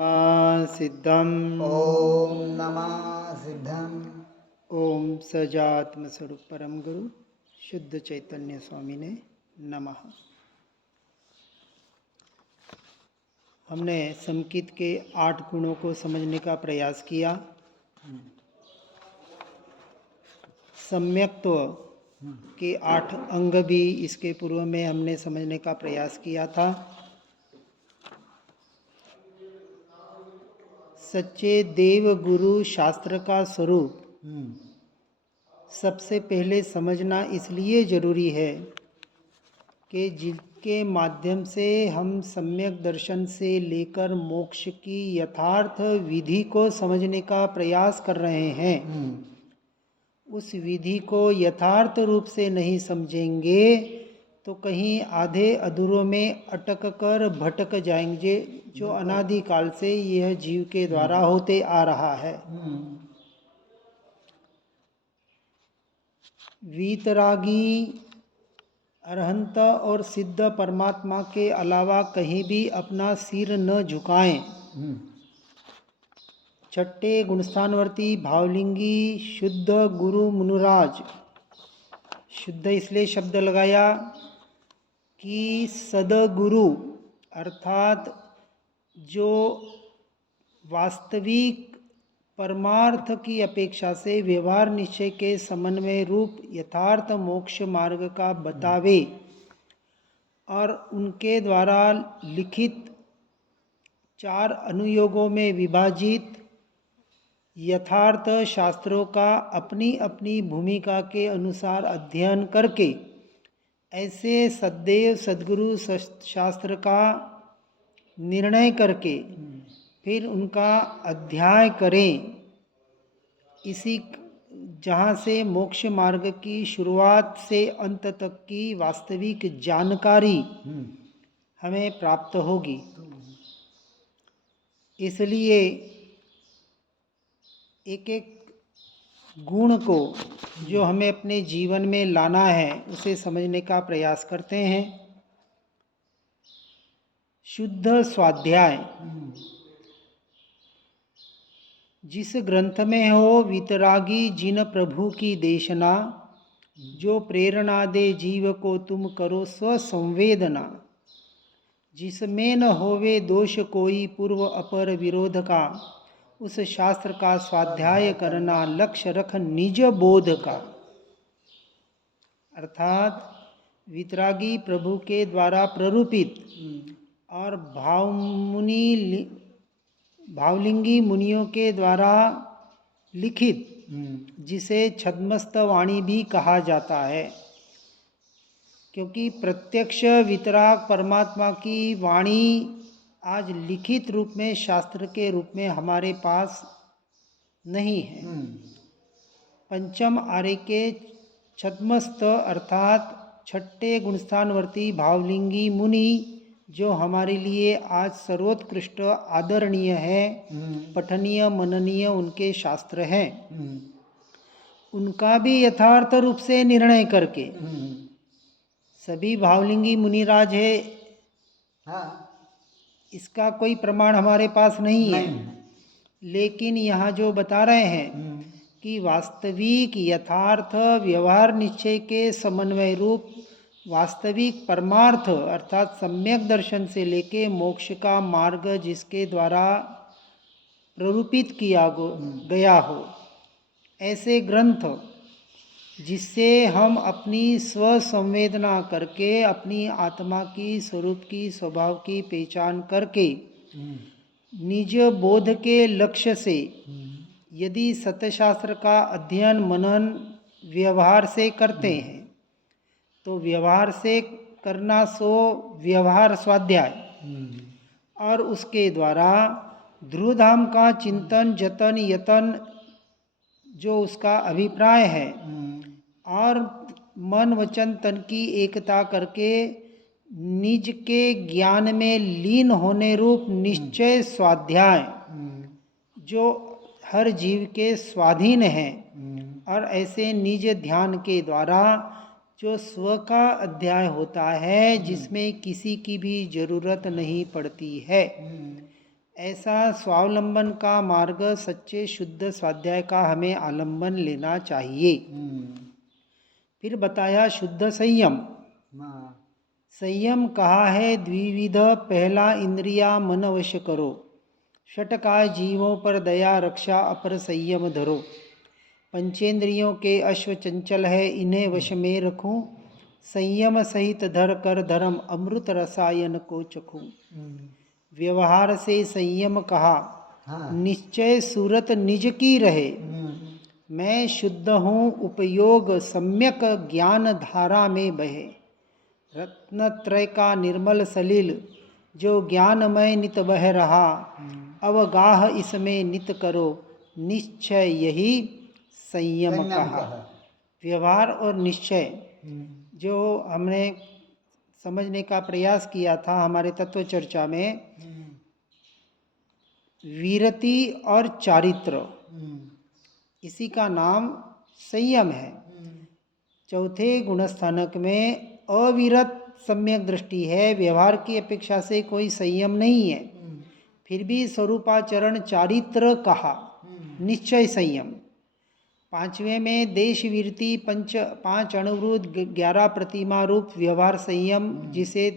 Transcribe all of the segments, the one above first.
सिद्धम ओम नमः सिद्धम। ओम सजात्म स्वरूप परम गुरु शुद्ध चैतन्य स्वामी ने नमः। हमने समकित के 8 गुणों को समझने का प्रयास किया। सम्यक्त्व के 8 अंग भी इसके पूर्व में हमने समझने का प्रयास किया था। सच्चे देव गुरु शास्त्र का स्वरूप सबसे पहले समझना इसलिए ज़रूरी है कि जिनके माध्यम से हम सम्यक दर्शन से लेकर मोक्ष की यथार्थ विधि को समझने का प्रयास कर रहे हैं, उस विधि को यथार्थ रूप से नहीं समझेंगे तो कहीं आधे अधूरों में अटक कर भटक जाएंगे, जो अनादिकाल से यह जीव के द्वारा होते आ रहा है। वीतरागी अरहंत और सिद्ध परमात्मा के अलावा कहीं भी अपना सिर न झुकाएं। छठे गुणस्थानवर्ती भावलिंगी शुद्ध गुरु मुनुराज, शुद्ध इसलिए शब्द लगाया कि सदगुरु अर्थात जो वास्तविक परमार्थ की अपेक्षा से व्यवहार निश्चय के समन्वय रूप यथार्थ मोक्ष मार्ग का बतावे और उनके द्वारा लिखित 4 अनुयोगों में विभाजित यथार्थ शास्त्रों का अपनी अपनी भूमिका के अनुसार अध्ययन करके ऐसे सदैव सद्गुरु शास्त्र का निर्णय करके फिर उनका अध्याय करें। इसी जहाँ से मोक्ष मार्ग की शुरुआत से अंत तक की वास्तविक जानकारी हमें प्राप्त होगी। इसलिए एक एक गुण को जो हमें अपने जीवन में लाना है उसे समझने का प्रयास करते हैं। शुद्ध स्वाध्याय जिस ग्रंथ में हो वितरागी जिन प्रभु की देशना, जो प्रेरणा दे जीव को तुम करो स्वसंवेदना, जिसमें न होवे दोष कोई पूर्व अपर विरोध का, उस शास्त्र का स्वाध्याय करना लक्ष्य रख निज बोध का। अर्थात वितरागी प्रभु के द्वारा प्ररूपित और भावलिंगी मुनियों के द्वारा लिखित, जिसे छद्मस्त वाणी भी कहा जाता है, क्योंकि प्रत्यक्ष वितराग परमात्मा की वाणी आज लिखित रूप में शास्त्र के रूप में हमारे पास नहीं है। पंचम आर्य के छद्मस्त अर्थात छठे गुणस्थानवर्ती भावलिंगी मुनि जो हमारे लिए आज सर्वोत्कृष्ट आदरणीय है, पठनीय मननीय उनके शास्त्र हैं, उनका भी यथार्थ रूप से निर्णय करके सभी भावलिंगी मुनिराज है, इसका कोई प्रमाण हमारे पास नहीं है। लेकिन यहाँ जो बता रहे हैं कि वास्तविक यथार्थ व्यवहार निश्चय के समन्वय रूप वास्तविक परमार्थ अर्थात सम्यक दर्शन से लेके मोक्ष का मार्ग जिसके द्वारा प्ररूपित किया गया हो, ऐसे ग्रंथ जिससे हम अपनी स्वसंवेदना करके अपनी आत्मा की स्वरूप की स्वभाव की पहचान करके निज बोध के लक्ष्य से यदि सत्यशास्त्र का अध्ययन मनन व्यवहार से करते हैं तो व्यवहार से करना सो व्यवहार स्वाध्याय, और उसके द्वारा ध्रुवधाम का चिंतन जतन यतन जो उसका अभिप्राय है, और मन वचन तन की एकता करके निज के ज्ञान में लीन होने रूप निश्चय स्वाध्याय जो हर जीव के स्वाधीन है, और ऐसे निज ध्यान के द्वारा जो स्व का अध्याय होता है जिसमें किसी की भी जरूरत नहीं पड़ती है, ऐसा स्वावलंबन का मार्ग सच्चे शुद्ध स्वाध्याय का हमें आलंबन लेना चाहिए। फिर बताया शुद्ध संयम। संयम कहा है द्विविध, पहला इंद्रिया मन वश करो, षटकाय जीवों पर दया रक्षा अपर संयम धरो, पंचेंद्रियों के अश्व चंचल है इन्हें वश में रखूं, संयम सहित धर कर धर्म अमृत रसायन को चखूं। व्यवहार से संयम कहा, निश्चय सूरत निज की रहे, मैं शुद्ध हूँ उपयोग सम्यक ज्ञान धारा में बहे, रत्नत्रय का निर्मल सलिल जो ज्ञानमय नित बह रहा, अवगाह इसमें नित करो, निश्चय यही संयम कहा। व्यवहार और निश्चय जो हमने समझने का प्रयास किया था हमारे तत्व चर्चा में, वीरति और चारित्र, इसी का नाम संयम है। चौथे गुणस्थानक में अविरत सम्यक दृष्टि है, व्यवहार की अपेक्षा से कोई संयम नहीं है, फिर भी स्वरूपाचरण चारित्र कहा, निश्चय संयम। पांचवें में देश वीरति, पांच अणुवृत्त 11 प्रतिमा रूप व्यवहार संयम, जिसे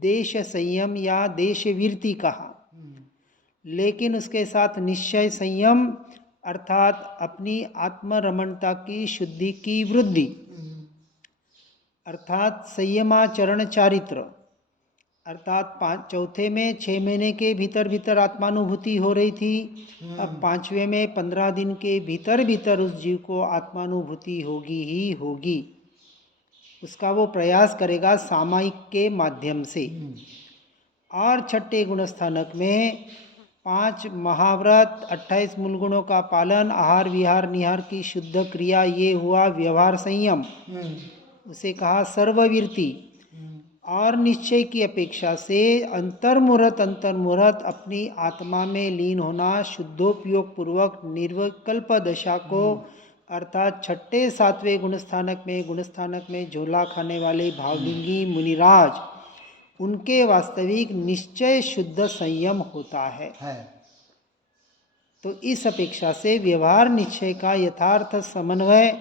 देश संयम या देश वीरति कहा। लेकिन उसके साथ निश्चय संयम अर्थात अपनी आत्मरमणता की शुद्धि की वृद्धि, अर्थात संयमाचरण चारित्र, अर्थात चौथे में 6 महीने के भीतर भीतर आत्मानुभूति हो रही थी, अब पांचवें में 15 दिन के भीतर भीतर उस जीव को आत्मानुभूति होगी ही होगी। उसका वो प्रयास करेगा सामायिक के माध्यम से। और छठे गुणस्थानक में 5 महाव्रत, 28 मूल गुणों का पालन, आहार विहार निहार की शुद्ध क्रिया, ये हुआ व्यवहार संयम, उसे कहा सर्ववीरति। और निश्चय की अपेक्षा से अंतर्मुहूर्त अपनी आत्मा में लीन होना, शुद्धोपयोग पूर्वक निर्विकल्प दशा को, अर्थात छठे 7वें गुणस्थानक में झोला खाने वाले भावलिंगी मुनिराज, उनके वास्तविक निश्चय शुद्ध संयम होता है। तो इस अपेक्षा से व्यवहार निश्चय का यथार्थ समन्वय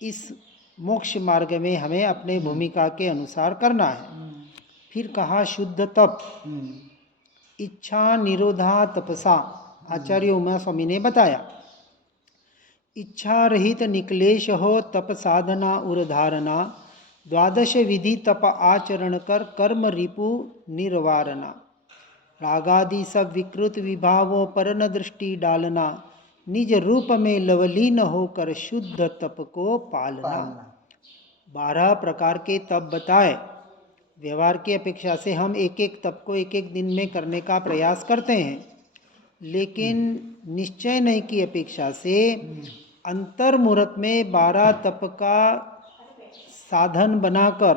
इस मोक्ष मार्ग में हमें अपने भूमिका के अनुसार करना है। फिर कहा शुद्ध तप, इच्छा निरोधा तपसा, आचार्य उमा स्वामी ने बताया, इच्छा रहित निकलेश हो तप साधना उर धारणा, 12 विधि तप आचरण कर कर्म रिपु निर्वारणा, रागादि सब विकृत विभावों पर न दृष्टि डालना, निज रूप में लवलीन होकर शुद्ध तप को पालना। 12 प्रकार के तप बताए। व्यवहार की अपेक्षा से हम एक एक तप को एक एक दिन में करने का प्रयास करते हैं, लेकिन निश्चय नहीं की अपेक्षा से अंतर्मुहूर्त में 12 तप का साधन बनाकर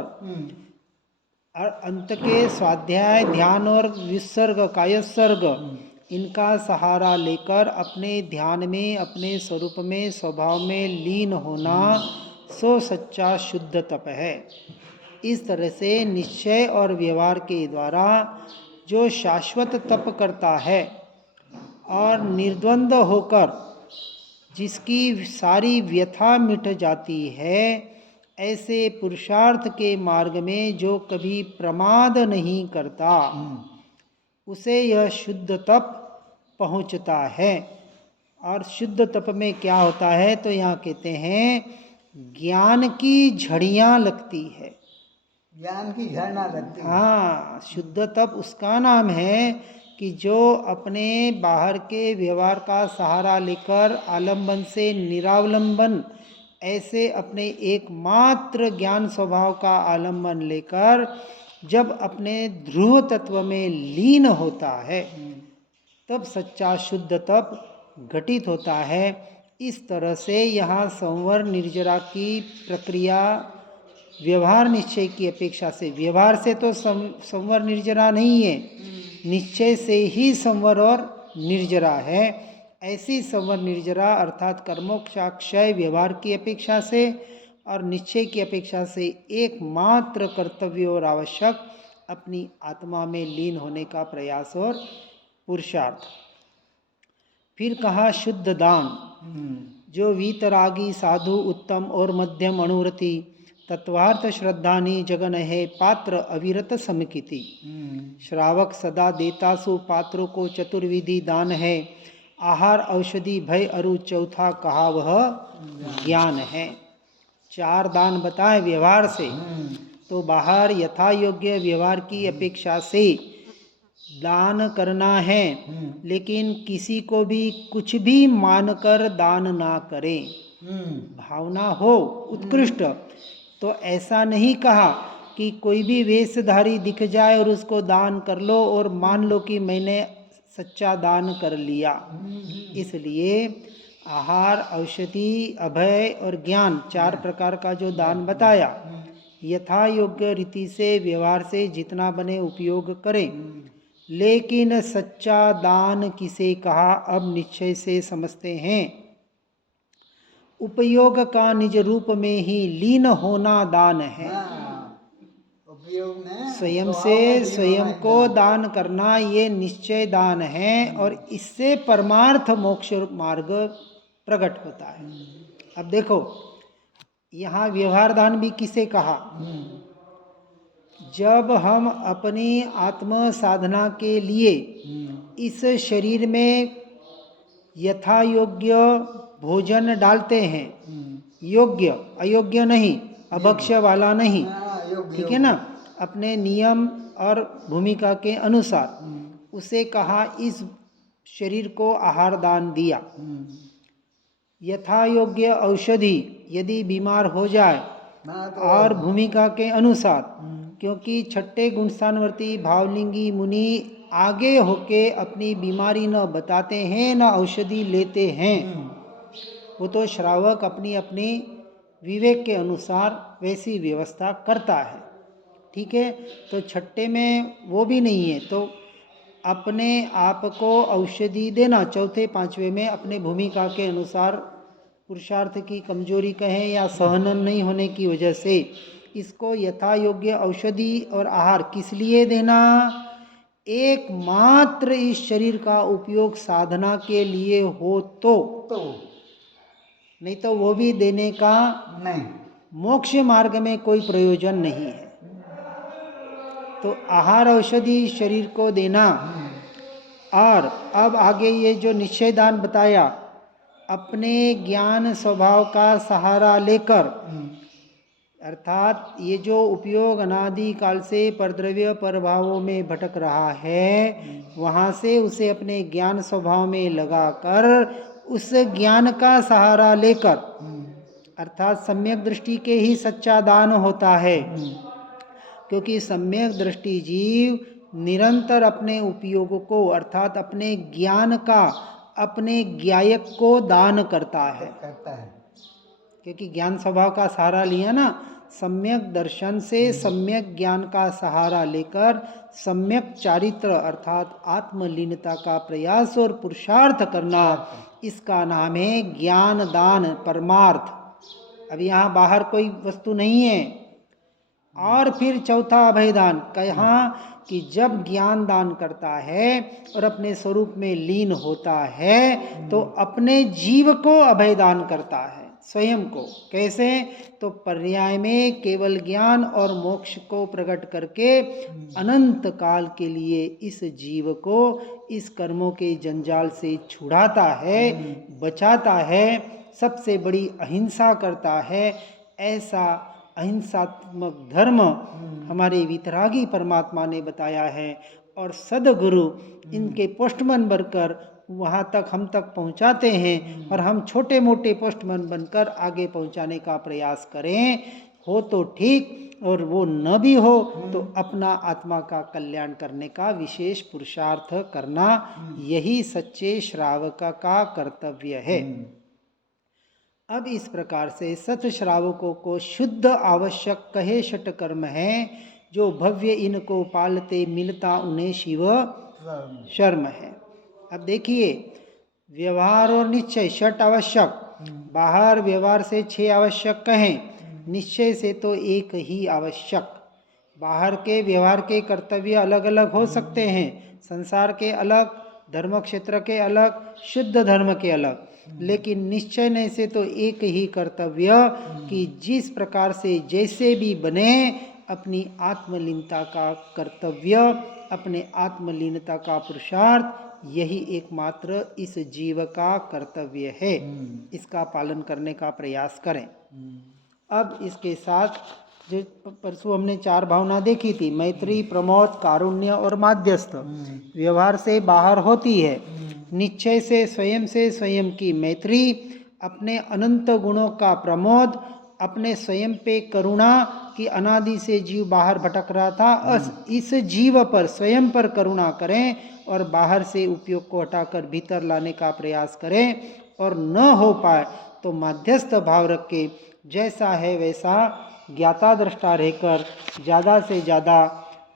और अंत के स्वाध्याय ध्यान और विसर्ग कायसर्ग, इनका सहारा लेकर अपने ध्यान में अपने स्वरूप में स्वभाव में लीन होना, सो सच्चा शुद्ध तप है। इस तरह से निश्चय और व्यवहार के द्वारा जो शाश्वत तप करता है और निर्द्वंद होकर जिसकी सारी व्यथा मिट जाती है, ऐसे पुरुषार्थ के मार्ग में जो कभी प्रमाद नहीं करता, उसे यह शुद्ध तप पहुँचता है। और शुद्ध तप में क्या होता है, तो यहाँ कहते हैं ज्ञान की झड़ियाँ लगती है, ज्ञान की झरना लगती है। हाँ, शुद्ध तप उसका नाम है कि जो अपने बाहर के व्यवहार का सहारा लेकर आलंबन से निरावलंबन, ऐसे अपने एकमात्र ज्ञान स्वभाव का आलंबन लेकर जब अपने ध्रुव तत्व में लीन होता है, तब सच्चा शुद्ध तप घटित होता है। इस तरह से यहाँ संवर निर्जरा की प्रक्रिया व्यवहार निश्चय की अपेक्षा से, व्यवहार से तो संवर निर्जरा नहीं है, निश्चय से ही संवर और निर्जरा है। ऐसी संवर निर्जरा अर्थात कर्मोक्षाक्षय व्यवहार की अपेक्षा से और निश्चय की अपेक्षा से एकमात्र कर्तव्य और आवश्यक अपनी आत्मा में लीन होने का प्रयास और पुरुषार्थ। फिर कहा शुद्ध दान, जो वीतरागी साधु उत्तम और मध्यम अनुरति तत्वार्थ श्रद्धानी जगन है पात्र अविरत समकिति। श्रावक सदा देतासु पात्रों को चतुर्विधि दान है, आहार औषधि भय अरु चौथा कहा वह ज्ञान है। 4 दान बताए व्यवहार से, तो बाहर यथा योग्य व्यवहार की अपेक्षा से दान करना है, लेकिन किसी को भी कुछ भी मानकर दान ना करें। भावना हो उत्कृष्ट, तो ऐसा नहीं कहा कि कोई भी वेशधारी दिख जाए और उसको दान कर लो और मान लो कि मैंने सच्चा दान कर लिया। इसलिए आहार औषधि अभय और ज्ञान 4 प्रकार का जो दान बताया, यथा योग्य रीति से व्यवहार से जितना बने उपयोग करें। लेकिन सच्चा दान किसे कहा अब निश्चय से समझते हैं। उपयोग का निज रूप में ही लीन होना दान है। उपयोग में स्वयं से स्वयं को दान करना ये निश्चय दान है, और इससे परमार्थ मोक्ष मार्ग प्रकट होता है। अब देखो यहाँ व्यवहार दान भी किसे कहा, जब हम अपनी आत्म साधना के लिए इस शरीर में यथा योग्य भोजन डालते हैं, योग्य अयोग्य नहीं, अभक्ष्य वाला नहीं, ठीक है ना, अपने नियम और भूमिका के अनुसार, उसे कहा इस शरीर को आहार दान दिया। यथा योग्य औषधि, यदि बीमार हो जाए और भूमिका के अनुसार, क्योंकि छठे गुणस्थानवर्ती भावलिंगी मुनि आगे होके अपनी बीमारी न बताते हैं न औषधि लेते हैं, वो तो श्रावक अपनी अपनी विवेक के अनुसार वैसी व्यवस्था करता है, ठीक है। तो छठे में वो भी नहीं है, तो अपने आप को औषधि देना चौथे पांचवे में अपने भूमिका के अनुसार, पुरुषार्थ की कमजोरी कहें या सहनन नहीं होने की वजह से इसको यथा योग्य औषधि और आहार किस लिए देना, एकमात्र इस शरीर का उपयोग साधना के लिए हो तो नहीं तो वो भी देने का नहीं, मोक्ष मार्ग में कोई प्रयोजन नहीं है। तो आहार औषधि शरीर को देना। और अब आगे ये जो निश्चय दान बताया, अपने ज्ञान स्वभाव का सहारा लेकर, अर्थात ये जो उपयोग अनादि काल से परद्रव्य परभावों में भटक रहा है, वहाँ से उसे अपने ज्ञान स्वभाव में लगाकर उस ज्ञान का सहारा लेकर, अर्थात सम्यक दृष्टि के ही सच्चा दान होता है, क्योंकि सम्यक दृष्टि जीव निरंतर अपने उपयोग को, अर्थात अपने ज्ञान का अपने ज्ञायक को दान करता है, क्योंकि ज्ञान स्वभाव का सहारा लिया ना, सम्यक दर्शन से सम्यक ज्ञान का सहारा लेकर सम्यक चारित्र अर्थात आत्मलीनता का प्रयास और पुरुषार्थ करना, इसका नाम है ज्ञान दान परमार्थ। अब यहाँ बाहर कोई वस्तु नहीं है। और फिर चौथा अभयदान कहा कि जब ज्ञान दान करता है और अपने स्वरूप में लीन होता है, तो अपने जीव को अभयदान करता है, स्वयं को। कैसे? तो पर्याय में केवल ज्ञान और मोक्ष को प्रकट करके अनंत काल के लिए इस जीव को इस कर्मों के जंजाल से छुड़ाता है, बचाता है, सबसे बड़ी अहिंसा करता है। ऐसा अहिंसात्मक धर्म हमारे वितरागी परमात्मा ने बताया है, और सदगुरु इनके पोस्टमैन बनकर वहाँ तक हम तक पहुँचाते हैं, और हम छोटे मोटे पोस्टमैन बनकर आगे पहुँचाने का प्रयास करें। हो तो ठीक, और वो न भी हो तो अपना आत्मा का कल्याण करने का विशेष पुरुषार्थ करना, यही सच्चे श्रावक का कर्तव्य है। अब इस प्रकार से सत श्रावकों को शुद्ध आवश्यक कहे षट कर्म है, जो भव्य इनको पालते मिलता उन्हें शिव शर्म है। अब देखिए, व्यवहार और निश्चय षट आवश्यक, बाहर व्यवहार से 6 आवश्यक कहें, निश्चय से तो एक ही आवश्यक। बाहर के व्यवहार के कर्तव्य अलग अलग हो सकते हैं, संसार के अलग, धर्म क्षेत्र के अलग, शुद्ध धर्म के अलग, लेकिन निश्चय नहीं से तो एक ही कर्तव्य कि जिस प्रकार से जैसे भी बने अपनी आत्मलीनता का कर्तव्य, अपने आत्मलीनता का पुरुषार्थ, यही एकमात्र इस जीव का कर्तव्य है। इसका पालन करने का प्रयास करें। अब इसके साथ जो परसों हमने 4 भावना देखी थी, मैत्री, प्रमोद, कारुण्य और माध्यस्थ, व्यवहार से बाहर होती है। निश्चय से स्वयं की मैत्री, अपने अनंत गुणों का प्रमोद, अपने स्वयं पे करुणा कि अनादि से जीव बाहर भटक रहा था, इस जीव पर स्वयं पर करुणा करें और बाहर से उपयोग को हटाकर भीतर लाने का प्रयास करें। और न हो पाए तो माध्यस्थ भाव रख के जैसा है वैसा ज्ञाता दृष्टा रहकर ज़्यादा से ज़्यादा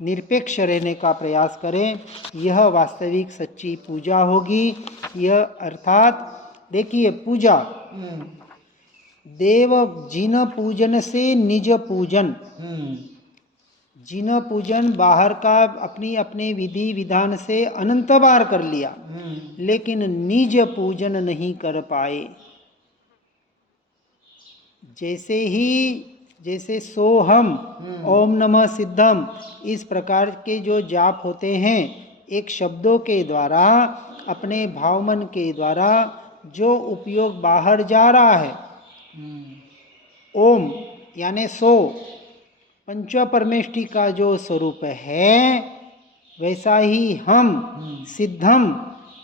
निरपेक्ष रहने का प्रयास करें। यह वास्तविक सच्ची पूजा होगी। यह अर्थात देखिए, पूजा देव जिन पूजन से निज पूजन, जिन पूजन बाहर का अपनी अपने विधि विधान से अनंत बार कर लिया, लेकिन निज पूजन नहीं कर पाए। जैसे सोहम, ओम नमः सिद्धम, इस प्रकार के जो जाप होते हैं, एक शब्दों के द्वारा, अपने भावमन के द्वारा जो उपयोग बाहर जा रहा है, ओम यानी सो, पंच परमेष्टि का जो स्वरूप है, वैसा ही हम, सिद्धम,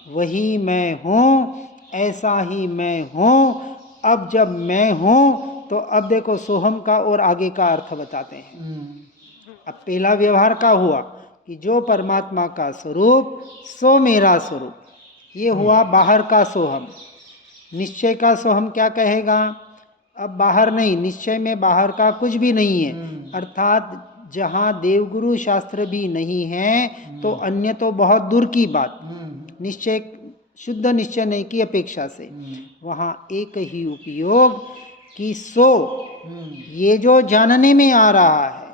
वही मैं हूँ, ऐसा ही मैं हूँ। अब जब मैं हूँ तो अब देखो सोहम का और आगे का अर्थ बताते हैं। अब पहला व्यवहार का हुआ कि जो परमात्मा का स्वरूप, सो मेरा स्वरूप, ये हुआ बाहर का सोहम। निश्चय का सोहम क्या कहेगा? अब बाहर नहीं, निश्चय में बाहर का कुछ भी नहीं है। अर्थात जहाँ देवगुरु शास्त्र भी नहीं है तो अन्य तो बहुत दूर की बात, निश्चय शुद्ध निश्चय नहीं की अपेक्षा से वहाँ एक ही उपयोग कि सो, ये जो जानने में आ रहा है,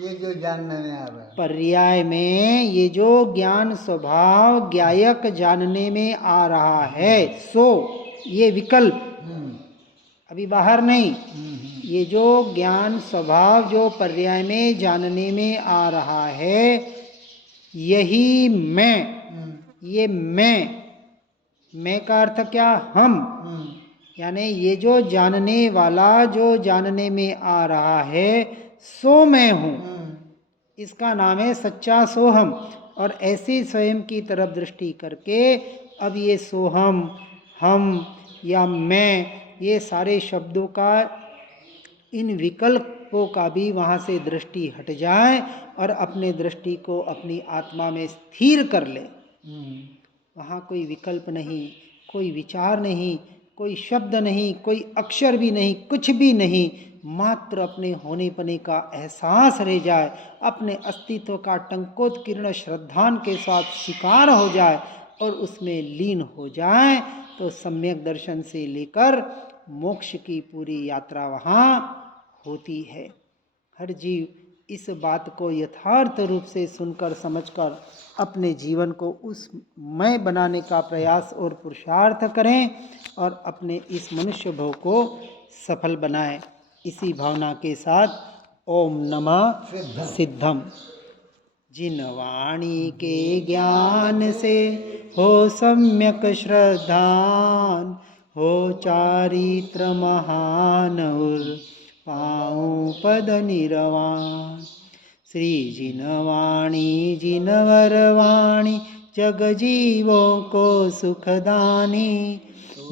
ये जो जानने में आ रहा है, पर्याय में ये जो ज्ञान स्वभाव ज्ञायक जानने में आ रहा है, सो ये विकल्प अभी बाहर नहीं, ये जो ज्ञान स्वभाव जो पर्याय में जानने में आ रहा है, यही मैं, ये मैं का अर्थ क्या? हम, यानी ये जो जानने वाला जो जानने में आ रहा है, सो मैं हूँ, इसका नाम है सच्चा सोहम। और ऐसी स्वयं की तरफ दृष्टि करके अब ये सोहम, हम या मैं, ये सारे शब्दों का, इन विकल्पों का भी वहाँ से दृष्टि हट जाए और अपने दृष्टि को अपनी आत्मा में स्थिर कर ले। वहाँ कोई विकल्प नहीं, कोई विचार नहीं, कोई शब्द नहीं, कोई अक्षर भी नहीं, कुछ भी नहीं, मात्र अपने होने पने का एहसास रह जाए, अपने अस्तित्व का टंकोत्कीर्ण श्रद्धान के साथ शिकार हो जाए और उसमें लीन हो जाए, तो सम्यक दर्शन से लेकर मोक्ष की पूरी यात्रा वहाँ होती है। हर जीव इस बात को यथार्थ रूप से सुनकर समझकर अपने जीवन को उस मैं बनाने का प्रयास और पुरुषार्थ करें और अपने इस मनुष्य भव को सफल बनाएं। इसी भावना के साथ ओम नमः सिद्धम। जिन वाणी के ज्ञान से हो सम्यक श्रद्धान, हो चारित्र महान और पाऊँ पद निरवान। श्री जिन वाणी जिन वरवाणी, जग जीवों को सुखदानी,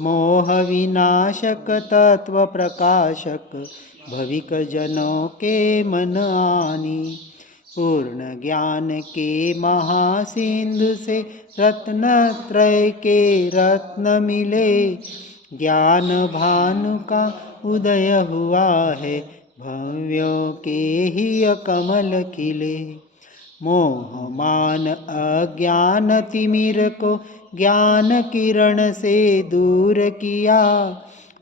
मोह विनाशक तत्व प्रकाशक, भविक जनों के मन आनी। पूर्ण ज्ञान के महासिंधु से रत्न त्रय के रत्न मिले, ज्ञान भानु का उदय हुआ है, भव्यों के ही कमल खिले। मोह मान अज्ञान तिमिर को ज्ञान किरण से दूर किया,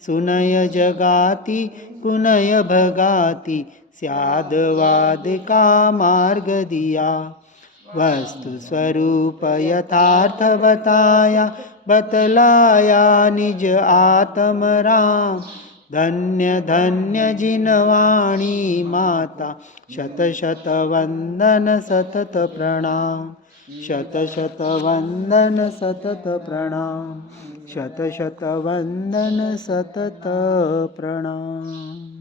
सुनय जगाती कुनय भगाती, स्यादवाद का मार्ग दिया। वस्तु स्वरूप यथार्थ बताया, बतलाया निज आत्म राम। धन्य धन्य जिनवाणी माता, शत शत वंदन सतत प्रणाम। शत शत वंदन सतत प्रणाम। शत शत वंदन सतत प्रणाम।